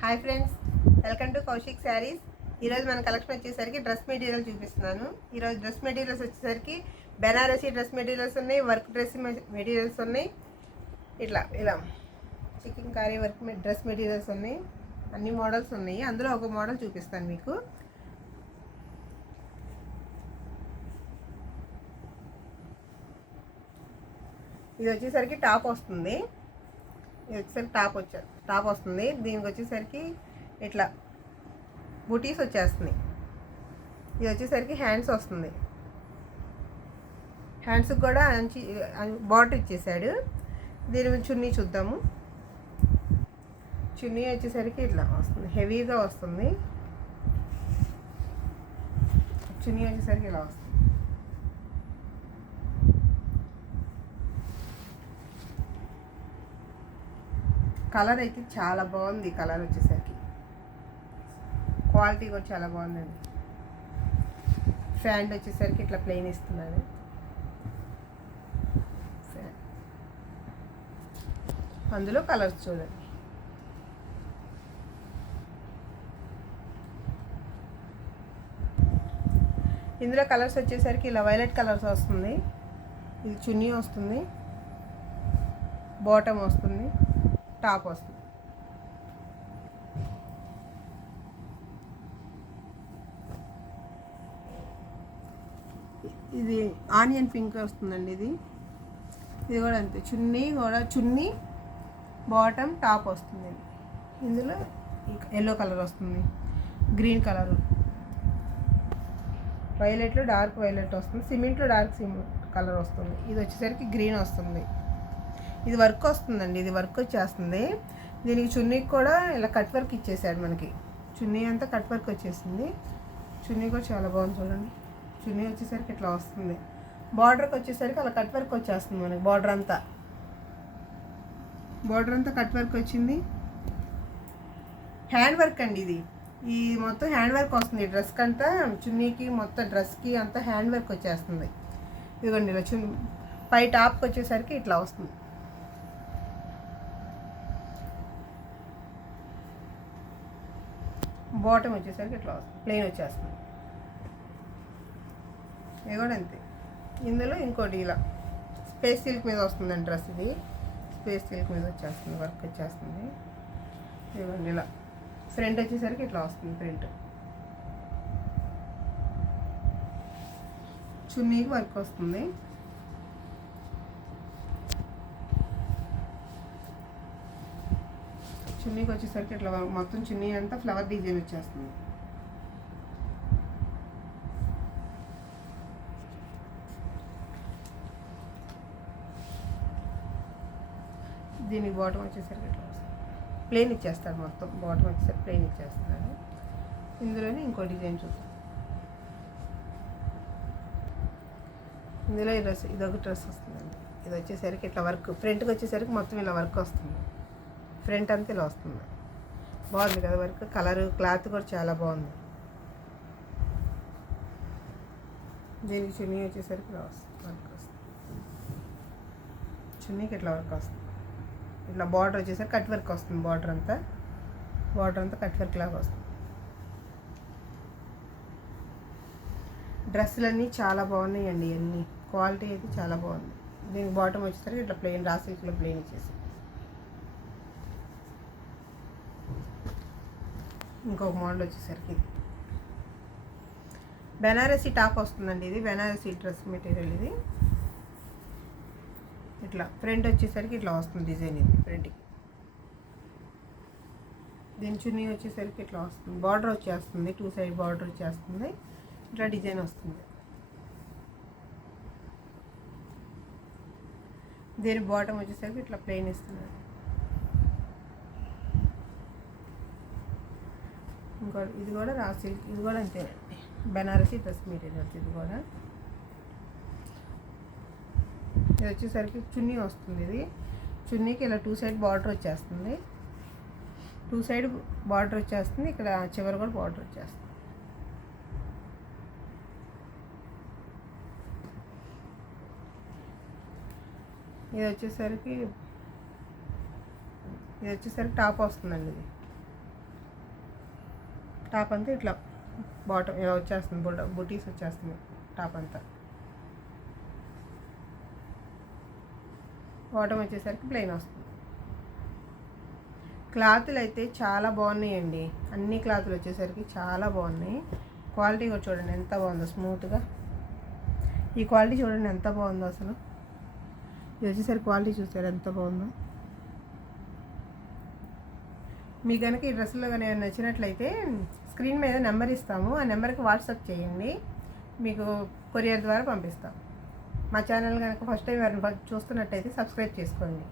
Hi friends, welcome to Kaushik saris. ఈరోజు మన collection వచ్చేసరికి డ్రెస్ మెటీరియల్ చూపిస్తున్నాను. ఈరోజు డ్రెస్ మెటీరియల్స్ వచ్చేసరికి బెనారసీ డ్రెస్ మెటీరియల్స్ ఉన్నాయి, వర్క్ డ్రెస్ మెటీరియల్స్ ఉన్నాయి, ఇలా chicken curry work dress materials ఉన్నాయి, అన్ని మోడల్స్ ఉన్నాయి. అందులో ఒక మోడల్ చూపిస్తాను మీకు. ఇది వచ్చేసరికి టాప్ వస్తుంది. ఇది వచ్చేసరికి టాప్ వస్తుంది. దీనికి వచ్చేసరికి ఇట్లా బుటీస్ వచ్చేస్తున్నాయి. ఇది వచ్చేసరికి హ్యాండ్స్ వస్తుంది. హ్యాండ్స్కి కూడా మంచి బార్డర్ ఇచ్చేసాడు. దీని మీద చున్నీ చూద్దాము. చున్నీ వచ్చేసరికి ఇట్లా వస్తుంది, హెవీగా వస్తుంది. చున్నీ వచ్చేసరికి ఇలా వస్తుంది. కలర్ అయితే చాలా బాగుంది. కలర్ వచ్చేసరికి క్వాలిటీ కూడా చాలా బాగుందండి. ఫ్యాంట్ వచ్చేసరికి ఇట్లా ప్లెయిన్ ఇస్తున్నాను. అందులో కలర్స్ చూడండి. ఇందులో కలర్స్ వచ్చేసరికి ఇలా వైలెట్ కలర్స్ వస్తుంది. ఇది చున్నీ వస్తుంది, బాటమ్ వస్తుంది, టాప్ వస్తుంది. ఇది ఆనియన్ పింక్ వస్తుందండి. ఇది కూడా అంతే. చున్నీ బాటమ్ టాప్ వస్తుంది. ఇందులో ఎల్లో కలర్ వస్తుంది, గ్రీన్ కలరు, వైలెట్లో డార్క్ వైలెట్ వస్తుంది, సిమెంట్లో డార్క్ సిమెంట్ కలర్ వస్తుంది. ఇది వచ్చేసరికి గ్రీన్ వస్తుంది. ఇది వర్క్ వస్తుందండి. ఇది వర్క్ వచ్చేస్తుంది. దీనికి చున్నీకి కూడా ఇలా కట్ వర్క్ ఇచ్చేసాడు మనకి. చున్నీ అంతా కట్ వర్క్ వచ్చేసింది. చున్నీ కూడా చాలా బాగుంది చూడండి. చున్నీ వచ్చేసరికి ఇట్లా వస్తుంది. బార్డర్కి వచ్చేసరికి అలా కట్ వర్క్ వచ్చేస్తుంది మనకి. బార్డర్ అంతా కట్ వర్క్ వచ్చింది. హ్యాండ్ వర్క్ అండి. ఈ మొత్తం హ్యాండ్ వర్క్ వస్తుంది. డ్రెస్కి అంతా, చున్నీకి మొత్తం డ్రెస్కి అంతా హ్యాండ్ వర్క్ వచ్చేస్తుంది. ఇదిగోండి ఇలా పై టాప్కి వచ్చేసరికి ఇట్లా వస్తుంది. బాటమ్ వచ్చేసరికి ఇట్లా వస్తుంది, ప్లెయిన్ వచ్చేస్తుంది. ఇది కూడా అంతే. ఇందులో ఇంకోటి ఇలా స్పేస్ సిల్క్ మీద వస్తుందండి డ్రెస్. ఇది స్పేస్ సిల్క్ మీద వచ్చేస్తుంది, వర్క్ వచ్చేస్తుంది. ఇదిగోండి ఇలా ఫ్రంట్ వచ్చేసరికి ఇట్లా వస్తుంది. ప్రింట్ చున్నీకి వర్క్ వస్తుంది. చున్నీకి వచ్చేసరికి ఇట్లా మొత్తం చున్నీ అంతా ఫ్లవర్ డిజైన్ వచ్చేస్తుంది. దీనికి బాటమ్ వచ్చేసరికి ఇట్లా వస్తుంది, ప్లెయిన్ ఇచ్చేస్తాడు. మొత్తం బాటమ్ వచ్చేసరికి ప్లెయిన్ ఇచ్చేస్తున్నాడు. ఇందులోనే ఇంకో డిజైన్ చూద్దాం. ఇందులో ఇదొక డ్రెస్ వస్తుందండి. ఇది వచ్చేసరికి ఇట్లా వర్క్, ఫ్రంట్కి వచ్చేసరికి మొత్తం ఇలా వర్క్ వస్తుంది. ఫ్రంట్ అంతా ఇలా వస్తుంది. బాగుంది కదా వర్క్. కలరు క్లాత్ కూడా చాలా బాగుంది. దీనికి చున్నీ వచ్చేసరికి ఇలా వస్తుంది, వర్క్ వస్తుంది. చున్నీకి ఇట్లా వర్క్ వస్తుంది. ఇట్లా బార్డర్ వచ్చేసరికి కట్ వర్క్ వస్తుంది. బార్డర్ అంతా కట్ వర్క్ లాగా వస్తుంది. డ్రెస్సులన్నీ చాలా బాగున్నాయండి. అన్నీ క్వాలిటీ అయితే చాలా బాగుంది. దీనికి బాటమ్ వచ్చేసరికి ఇట్లా ప్లెయిన్ రా సిల్క్లో ప్లెయిన్ ఇచ్చేసి, ఇంకొక మోడల్ వచ్చేసరికి ఇది బెనారసీ టాప్ వస్తుందండి. ఇది బెనారసీ డ్రెస్ మెటీరియల్. ఇది ఇట్లా ఫ్రంట్ వచ్చేసరికి ఇట్లా వస్తుంది డిజైన్. ఇది ఫ్రంట్కి. దీని చున్నీ వచ్చేసరికి ఇట్లా వస్తుంది. బార్డర్ వచ్చేస్తుంది, 2 సైడ్ బార్డర్ వచ్చేస్తుంది. ఇట్లా డిజైన్ వస్తుంది. దీని బాటమ్ వచ్చేసరికి ఇట్లా ప్లెయిన్ ఇస్తున్నారు. ఇది కూడా రా సిల్క్. ఇది కూడా అంతేనండి, బెనారసీ డ్రెస్ మెటీరియల్స్. ఇది కూడా ఇది వచ్చేసరికి చున్నీ వస్తుంది. ఇది చున్నీకి ఇలా 2 సైడ్ బార్డర్ వచ్చేస్తుంది. 2 సైడ్ బార్డర్ వచ్చేస్తుంది. ఇక్కడ చివరి కూడా బార్డర్ వచ్చేస్తుంది. ఇది వచ్చేసరికి టాప్ వస్తుందండి. ఇది టాప్ అంతా ఇట్లా బాటమ్ వచ్చేస్తుంది, బుటీస్ వచ్చేస్తుంది టాప్ అంతా. బాటమ్ వచ్చేసరికి ప్లెయిన్ వస్తుంది. క్లాతులు అయితే చాలా బాగున్నాయండి, అన్ని క్లాతులు వచ్చేసరికి చాలా బాగున్నాయి. క్వాలిటీ కూడా చూడండి ఎంత బాగుందో, స్మూత్గా. ఈ క్వాలిటీ చూడండి ఎంత బాగుందో అసలు. ఇది వచ్చేసరికి క్వాలిటీ చూసారు ఎంత బాగుందో. మీకు కనుక ఈ డ్రెస్సులో కానీ నచ్చినట్లయితే స్క్రీన్ మీద నెంబర్ ఇస్తాము, ఆ నెంబర్కి వాట్సాప్ చేయండి, మీకు కొరియర్ ద్వారా పంపిస్తాం. మా ఛానల్ కనుక ఫస్ట్ టైం ఎవరైనా చూస్తున్నట్టయితే సబ్స్క్రైబ్ చేసుకోండి.